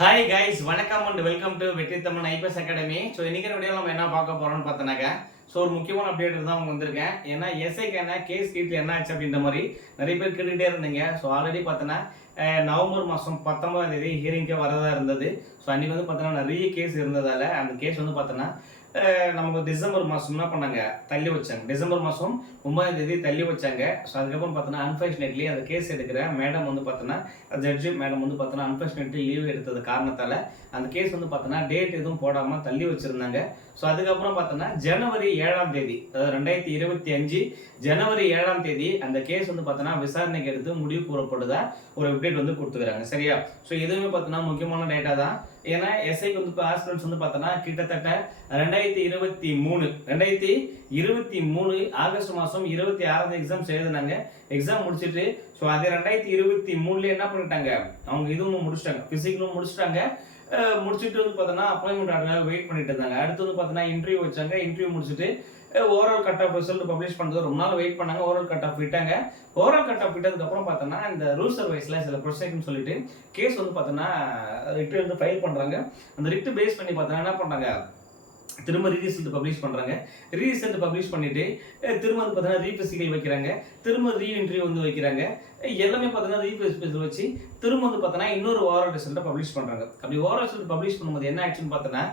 Hi guys, வணக்கம் and welcome to வெற்றி Tamil IPS academy. So இன்னைக்கு வீடியோவில் நம்ம என்ன பார்க்க போறோம்னு பார்த்தோன்னாக்கா, ஸோ ஒரு முக்கியமான அப்டேட் தான் அவங்க வந்திருக்கேன். ஏன்னா எஸ்ஐக்கான கேஸ் கீட்டில் என்ன ஆச்சு அப்படின்ற மாதிரி நிறைய பேர் கேட்டுகிட்டே இருந்தீங்க. ஸோ ஆல்ரெடி பார்த்தோன்னா நவம்பர் மாதம் 19ஆம் தேதி ஹியரிங்கே வரதா இருந்தது. ஸோ அன்றைக்கி வந்து பார்த்தோன்னா நிறைய கேஸ் இருந்ததால் அந்த கேஸ் வந்து பார்த்தோன்னா நமக்கு டிசம்பர் மாதம் என்ன பண்ணாங்க, தள்ளி வச்சாங்க. டிசம்பர் மாதம் 9ஆம் தேதி தள்ளி வச்சாங்க. ஸோ அதுக்கப்புறம் பார்த்தோன்னா அன்ஃபார்ச்சுனேட்லி அந்த கேஸ் எடுக்கிற மேடம் வந்து பார்த்தோன்னா ஜட்ஜு மேடம் வந்து பார்த்தோன்னா அன்ஃபார்ச்சுனேட்லி லீவ் எடுத்தது காரணத்தால் அந்த கேஸ் வந்து பார்த்தோன்னா டேட் எதுவும் போடாமல் தள்ளி வச்சுருந்தாங்க. ஸோ அதுக்கப்புறம் பார்த்தோன்னா ஜனவரி 7ஆம் தேதி, அதாவது 2025 ஜனவரி 7ஆம் தேதி அந்த கேஸ் வந்து பார்த்தோன்னா விசாரணைக்கு எடுத்து முடிவு கூறப்படுதா ஒரு அப்டேட் வந்து கொடுத்துக்கிறாங்க. சரியா? ஸோ இதுவுமே பார்த்தோன்னா முக்கியமான டேட்டா தான். ஏன்னா எஸ்ஐக்கு வந்து ஆஸ்பிரன்ஸ் வந்து பார்த்தோன்னா கிட்டத்தட்ட 2023 ஆகஸ்ட் மாதம் 26ஆம் எக்ஸாம்ஸ் எழுதினாங்க. எக்ஸாம் முடிச்சுட்டு ஸோ அதே 2023 என்ன பண்ணிட்டாங்க, அவங்க இதுவும் முடிச்சிட்டாங்க, ஃபிசிக்கலும் முடிச்சிட்டாங்க. முடிச்சுட்டு வந்து பார்த்தோன்னா அப்பாயின்மெண்ட் ஆர்டர் வெயிட் பண்ணிட்டு இருந்தாங்க. அடுத்து வந்து பார்த்தோன்னா இன்டர்வியூ வச்சாங்க. இன்டர்வியூ முடிச்சுட்டு overall cut off result publish பண்ணுறது ரொம்ப நாள் வெயிட் பண்ணாங்க. ஓவரால் கட் ஆஃப் விட்டாங்க. ஓவரால் கட் ஆஃப் விட்டதுக்கப்புறம் பார்த்தோன்னா இந்த ரூல்ஸ் சர்வைஸில் சில ப்ரொசீஜர்னு சொல்லிட்டு கேஸ் வந்து பார்த்தோன்னா ரிட்டு வந்து ஃபைல் பண்ணுறாங்க. அந்த ரிட்டு பேஸ் பண்ணி பார்த்தோன்னா என்ன பண்ணுறாங்க, திரும்ப ரீரிசல்ட் பப்ளிஷ் பண்ணுறாங்க. ரீரிசல்ட் பப்ளிஷ் பண்ணிவிட்டு திரும்ப வந்து பார்த்தீங்கன்னா ரீபிசிக்கல் வைக்கிறாங்க. திரும்ப இன்டர்வியூ வந்து வைக்கிறாங்க. எல்லாமே பார்த்தீங்கன்னா ரீபிசிக்கல் வச்சு திரும்ப வந்து பார்த்தோன்னா இன்னொரு ஓவரால் ரிசல்ட்டை பப்ளிஷ் பண்ணுறாங்க. அப்படி ஓவரால் ரிசல்ட் பப்ளிஷ் பண்ணும்போது என்ன ஆச்சுன்னு பார்த்தோன்னா,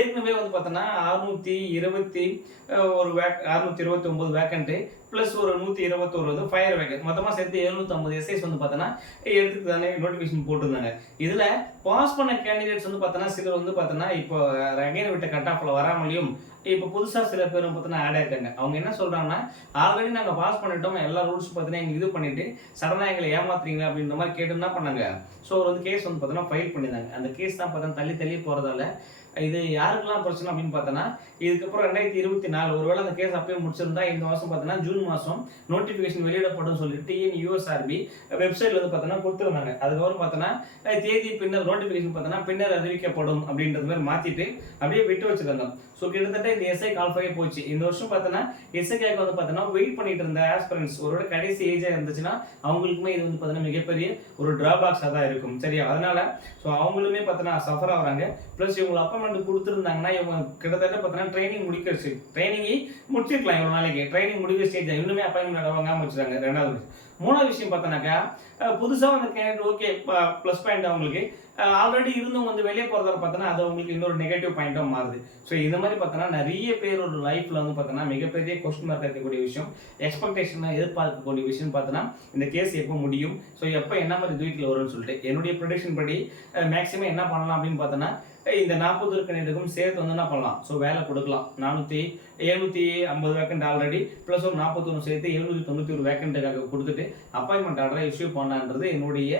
ஏற்கனவே வந்து பார்த்தோன்னா 629 வேக்கண்ட்டு ப்ளஸ் ஒரு 121 வந்து ஃபயர் வேக்கன்ட், மொத்தமாக சேர்த்து 750 எஸ்ஐஸ் வந்து பார்த்தோன்னா எடுத்துக்கு தானே நோட்டிஃபிகேஷன் போட்டிருந்தாங்க. இதில் பாஸ் பண்ண கேண்டிடேட்ஸ் வந்து பார்த்தோன்னா சிலர் வந்து பார்த்தோன்னா இப்போ அகைன் விட்ட கட் ஆஃபில் வராமலையும் இப்போ புதுசாக சில பேர் பார்த்தோன்னா ஆட் ஆகிருக்காங்க. அவங்க என்ன சொல்கிறாங்கன்னா, ஆல்ரெடி நாங்கள் பாஸ் பண்ணிட்டோம், எல்லா ரூல்ஸ் பார்த்தீங்கன்னா எங்களுக்கு இது பண்ணிவிட்டு சடனாக எங்களை ஏமாத்துறீங்க அப்படின்ற மாதிரி கேட்டு என்ன பண்ணாங்க. ஸோ ஒரு வந்து கேஸ் வந்து பார்த்தோன்னா ஃபைல் பண்ணியிருந்தாங்க. அந்த கேஸ் தான் பார்த்தோன்னா தள்ளி போகிறதால இது யாருக்கெல்லாம் பிரச்சனை அப்படின்னு பார்த்தோன்னா, இதுக்கப்புறம் 2024 ஒருவேளை அந்த கேஸ் அப்பயே முடிச்சிருந்தா இந்த மாதம் பார்த்தோன்னா ஜூன் மாதம் நோட்டிஃபிகேஷன் வெளியிடப்படும் சொல்லிட்டு டிஎன்யூஎஸ்ஆர்பி வெப்சைட்ல வந்து பார்த்தோன்னா கொடுத்துருந்தாங்க. அதுக்கப்புறம் பார்த்தோன்னா தேதி பின்னர் நோட்டிஃபிகேஷன் பார்த்தோன்னா பின்னர் அறிவிக்கப்படும் அப்படின்றது மாதிரி மாற்றிட்டு அப்படியே விட்டு வச்சிருந்தாங்க. ஸோ கிட்டத்தட்ட இந்த எஸ்ஐ கால்ஃபையே போச்சு. இந்த வருஷம் பார்த்தோன்னா எஸ்ஐக்காக வந்து பார்த்தோன்னா வெயிட் பண்ணிட்டு இருந்த ஆஸ்பிரன்ஸ் ஒருவேளை கடைசி ஏஜாக இருந்துச்சுன்னா அவங்களுக்குமே இது வந்து பார்த்தோன்னா மிகப்பெரிய ஒரு டிராபேக்ஸாக தான் இருக்கும். சரியா? அதனால ஸோ அவங்களுமே பார்த்தோன்னா சஃபர் ஆகிறாங்க. ப்ளஸ் இவங்களை அப்பாயின்மெண்ட் கொடுத்துருந்தாங்கன்னா இவங்க கிட்டத்தட்ட பார்த்தோன்னா ட்ரைனிங் முடிக்கிறச்சு, ட்ரைனிங்கை முடிச்சிருக்கலாம். இவ்வளோ நாளைக்கு ட்ரைனிங் முடிக்கிற ஸ்டேஜ் இன்னுமே அப்பாயின்மெண்ட் வாங்காமல் வச்சுருக்காங்க. ரெண்டாவது மூணாவது விஷயம் பார்த்தோன்னாக்கா, புதுசாக வந்து கேண்டிடேட் ஓகே ப்ளஸ் பாயிண்ட் அவங்களுக்கு, ஆல்ரெடி இருந்தவங்க வந்து வெளியே போகிறதால பார்த்தோன்னா அது அவங்களுக்கு இன்னொரு நெகட்டிவ் பாயிண்ட்டாக மாறுது. ஸோ இந்த மாதிரி பார்த்தோன்னா நிறைய பேர் ஒரு லைஃப்பில் வந்து பார்த்தோன்னா மிகப்பெரிய கொஸ்டின் மார்க் இருக்கக்கூடிய விஷயம், எக்ஸ்பெக்டேஷனை எதிர்பார்க்கக்கூடிய விஷயம் பார்த்தோன்னா இந்த கேஸ் எப்போ முடியும், ஸோ எப்போ என்ன மாதிரி வீட்டில் வரும்னு சொல்லிட்டு என்னுடைய ப்ரொடிக்ஷன் படி மேக்ஸிமம் என்ன பண்ணலாம் அப்படின்னு பார்த்தோன்னா, இந்த 40 கேண்டிடேட்டுக்கும் சேர்த்து வந்து என்ன பண்ணலாம், ஸோ வேலை கொடுக்கலாம். 750 வேக்கண்ட் ஆல்ரெடி ப்ளஸ் ஒரு 41 சேர்த்து 791 வேக்கண்ட்டுக்காக கொடுத்துட்டு அப்பாயின்மெண்ட் ஆர்டரை இஷ்யூ பண்ணான்றது என்னுடைய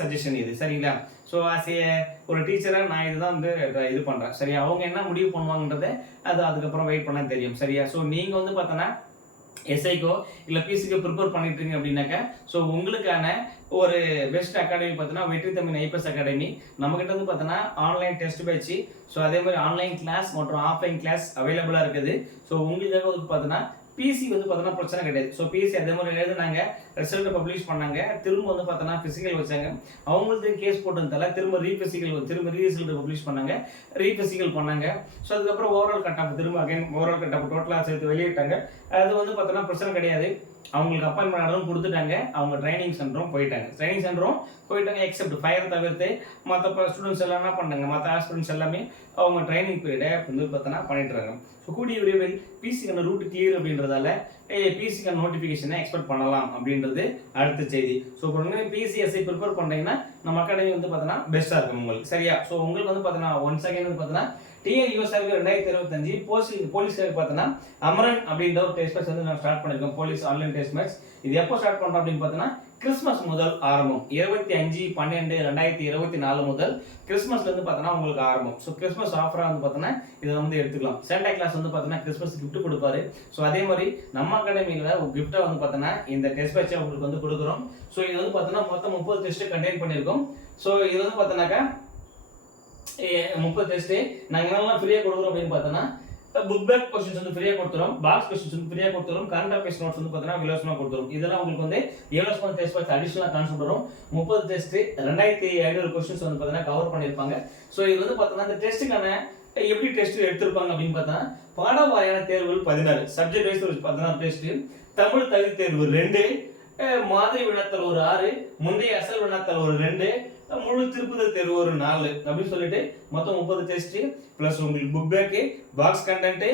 சஜஷன் இது. சரிங்களா? ஸோ ஆஸ் ஏ ஒரு டீச்சராக நான் இதுதான் வந்து இது பண்ணுறேன். சரியா? அவங்க என்ன முடிவு பண்ணுவாங்கன்றதை அதுக்கப்புறம் வெயிட் பண்ண தெரியும். சரியா? ஸோ நீங்கள் வந்து பார்த்தோன்னா எஸ்ஐக்கோ இல்லை பிசிக்கோ ப்ரிப்பேர் பண்ணிட்டு இருக்கீங்க அப்படின்னாக்கா, ஸோ உங்களுக்கான ஒரு பெஸ்ட் அகாடமி பார்த்தோன்னா வெற்றி தமிழ் ஐபிஎஸ் அகாடமி. நம்மகிட்ட வந்து பார்த்தோன்னா ஆன்லைன் டெஸ்ட் பேட்ச், ஸோ அதே மாதிரி ஆன்லைன் கிளாஸ் மற்றும் ஆஃப்லைன் கிளாஸ் அவைலபிளாக இருக்குது. ஸோ உங்களுக்காக வந்து பார்த்தோன்னா பிசி வந்து பார்த்தோன்னா பிரச்சனை கிடையாது. ஸோ பிசி அதே மாதிரி எழுதுனாங்க, ரிசல்ட்டை பப்ளிஷ் பண்ணாங்க, திரும்ப வந்து பார்த்தோன்னா ஃபிசிக்கல் வச்சாங்க, அவங்களுக்கு கேஸ் போட்டதால திரும்ப ரீரிசல்ட் பப்ளிஷ் பண்ணாங்க, ரீஃபிசிக்கல் பண்ணாங்க. ஸோ அதுக்கப்புறம் ஓவரால் கட் ஆஃப் திரும்ப அகைன் ஓவரால் கட் ஆஃப் டோட்டலாக சேர்த்து வெளியிட்டாங்க. அது வந்து பார்த்தோன்னா பிரச்சனை கிடையாது. அவங்களுக்கு அப்பாயின்மெண்ட் ஆர்டரும் கொடுத்துட்டாங்க, அவங்க ட்ரைனிங் சென்டரும் போயிட்டாங்க. எக்ஸப்ட் ஃபயர் தவிர்த்து மற்ற ஸ்டூடெண்ட்ஸ் எல்லாம் என்ன பண்ணாங்க, மற்ற ஆஸ்பிரன்ஸ் எல்லாமே அவங்க ட்ரைனிங் பீரியடை வந்து பார்த்தோன்னா பண்ணிட்டுறாங்க. ஸோ கூடிய விரைவில் பிசிக்கான ரூட் கிளியர் அப்படின்றதால பிசிக்கான நோட்டிஃபிகேஷனை எக்ஸ்பெக்ட் பண்ணலாம் அப்படின்றது அடுத்த செய்தி. ஸோ இப்போ நீங்கள் பிசிஎஸ்ஐ ப்ரிப்பேர் பண்ணுறீங்கன்னா நம்ம அகாடமி வந்து பார்த்தோன்னா பெஸ்ட்டாக இருக்கும் உங்களுக்கு. சரியா? ஸோ உங்களுக்கு வந்து பார்த்தோன்னா ஒன் செகண்ட் வந்து பார்த்தோன்னா டிஎன்யூஎஸ்ஆர்பி 2025 போலீஸ்க்காக பார்த்தோன்னா அமரன் அப்படின்ற ஒரு டெஸ்ட் மேட்ச் வந்து நான் ஸ்டார்ட் பண்ணியிருக்கோம். Police online test match. இது எப்போ ஸ்டார்ட் பண்ணுறோம் அப்படின்னு பார்த்தோன்னா கிறிஸ்மஸ் முதல் ஆரம்பம். 25/12/2024 முதல் கிறிஸ்மஸ்லேருந்து பார்த்தோன்னா உங்களுக்கு ஆரம்பம். ஸோ கிறிஸ்மஸ் ஆஃபராக வந்து பார்த்தோன்னா இதை வந்து எடுத்துக்கலாம். சாண்டா கிளாஸ் வந்து பார்த்தோன்னா கிறிஸ்மஸ் கிஃப்ட் கொடுப்பாரு. ஸோ அதே மாதிரி நம்ம அகாடமியில் ஒரு கிஃப்ட்டை வந்து பார்த்தோன்னா இந்த டெஸ்ட் பேட்சை உங்களுக்கு வந்து கொடுக்குறோம். ஸோ இது வந்து பார்த்தோன்னா மொத்தம் 30 டெஸ்ட்டு கண்டெயின் பண்ணியிருக்கோம். ஸோ இது வந்து பார்த்தோன்னாக்கா 30 டெஸ்ட்டு நாங்கள் என்னெல்லாம் ஃப்ரீயாக கொடுக்குறோம் அப்படின்னு பார்த்தோன்னா புக் பேக் கொஸ்டின்ஸ் வந்து ஃப்ரீயா கொடுத்துறோம், பாக்ஸ் கொஸ்டின்ஸ் வந்து ஃப்ரீயா கொடுத்துறோம், கரண்ட் அஃபேர்ஸ் நோட்ஸ் வந்து பார்த்தீங்கன்னா இலவசமா கொடுத்துறோம். இதெல்லாம் உங்களுக்கு வந்து இலவசமா டெஸ்ட் பேட்ச் அடிஷனலா கான்செப்ட் வரும். 30 டெஸ்ட் 2500 கொஸ்டின்ஸ் வந்து பார்த்தீங்கன்னா கவர் பண்ணிருப்பாங்க. சோ இது வந்து பார்த்தீங்கன்னா இந்த டெஸ்ட்டுக்கான எப்படி டெஸ்ட் எடுத்திருப்பாங்க அப்படின்னு பார்த்தா பாட வாரியான தேர்வுகள் 16, சப்ஜெக்ட் வைஸ் ஒரு 16 டெஸ்ட், தமிழ் தகுதி தேர்வு 2, மாதிரி வினாத்தாள் ஒரு 6, முந்தைய அசல் வினாத்தாள் ஒரு 2, முழு திருப்புதல் தேர்வு ஒரு 4 அப்படின்னு சொல்லிட்டு மொத்தம் 30 டெஸ்ட் பிளஸ் உங்களுக்கு book back, box content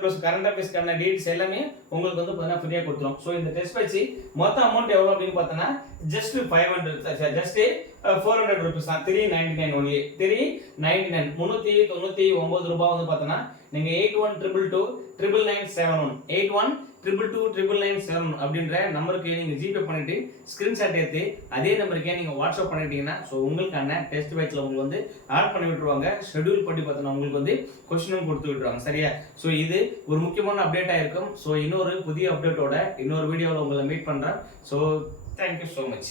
plus current அஃபேர்ஸ்க்கான டீடைல்ஸ் எல்லாமே உங்களுக்கு வந்து பார்த்தீங்கன்னா ஃப்ரீயா கொடுத்துரும். ஸோ இந்த டெஸ்ட் வச்சு மொத்த அமௌண்ட் எவ்வளோ அப்படின்னு பார்த்தோன்னா ஜஸ்ட் 400 ருபீஸ் தான். 399 ஒன்லி, 399 399 ரூபாய் வந்து பார்த்தோன்னா நீங்க 81222997 81222997 அப்படின்ற நம்பருக்கு நீங்க ஜிபே பண்ணிட்டு ஸ்கிரீன்ஷாட் எடுத்து அதே நம்பருக்கே நீங்க வாட்ஸ்அப் பண்ணிட்டீங்கன்னா ஸோ உங்களுக்கான டெஸ்ட் பேட்ச்ல உங்களுக்கு வந்து ஆட் பண்ணி விட்டுருவாங்க. ஷெட்யூல் பண்ணி பார்த்தோன்னா உங்களுக்கு வந்து கொஸ்டினும் கொடுத்து விட்டுருவாங்க. சரியா? ஸோ இது ஒரு முக்கியமான அப்டேட் ஆயிருக்கும். ஸோ இன்னொரு புதிய அப்டேட்டோட இன்னொரு வீடியோவில் உங்களை மீட் பண்றேன். So thank you so much.